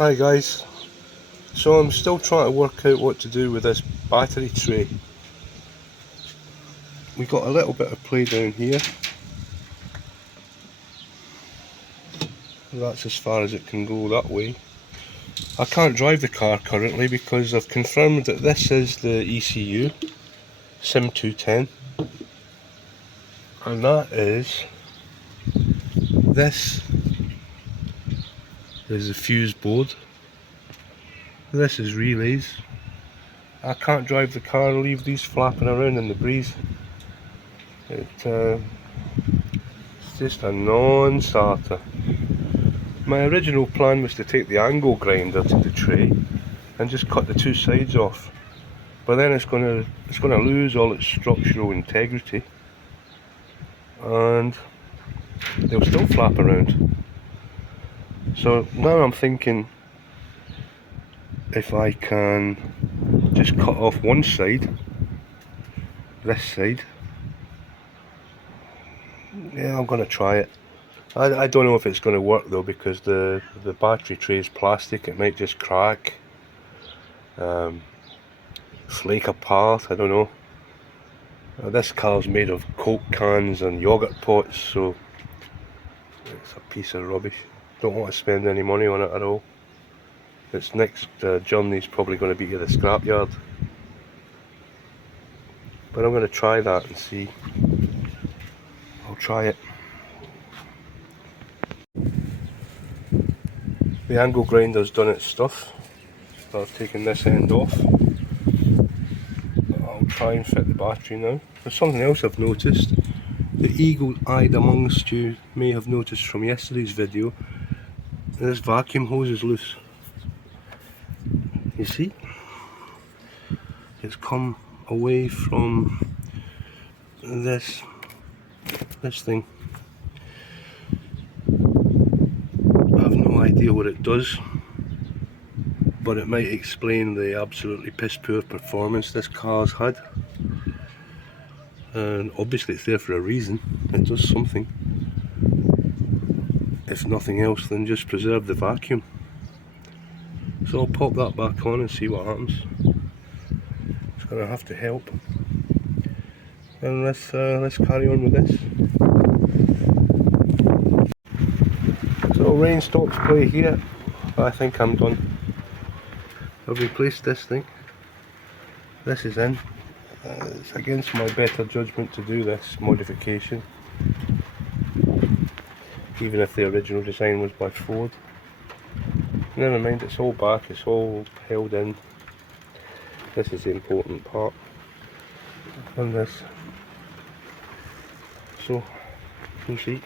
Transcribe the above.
Hi guys, so I'm still trying to work out what to do with this battery tray. We got a little bit of play down here. That's as far as it can go that way. I can't drive the car currently because I've confirmed that this is the ECU SIM210, and this is the fuse board. This is relays. I can't drive the car and leave these flapping around in the breeze. It's just a non-starter. My original plan was to take the angle grinder to the tray and just cut the two sides off, but then it's going to lose all its structural integrity and they'll still flap around. So now I'm thinking if I can just cut off one side, this side. Yeah, I'm going to try it. I don't know if it's going to work though, because the battery tray is plastic. It might just crack, flake apart, I don't know. This car's made of Coke cans and yogurt pots, so it's a piece of rubbish. Don't want to spend any money on it at all. Its next journey's probably going to be to the scrapyard. But I'm going to try that and see. I'll try it. The angle grinder's done its stuff. So I've taken this end off. I'll try and fit the battery now. There's something else I've noticed. The eagle-eyed amongst you may have noticed from yesterday's video, this vacuum hose is loose. You see? It's come away from this thing. I have no idea what it does, but it might explain the absolutely piss poor performance this car's had. And obviously it's there for a reason. It does something, if nothing else than just preserve the vacuum. So I'll pop that back on and see what happens. It's going to have to help. And let's carry on with this. So rain stops play here. I think I'm done. I've replaced this thing. This is in. It's against my better judgment to do this modification, even if the original design was by Ford. Never mind, it's all back, it's all held in. This is the important part on this. So, we'll see.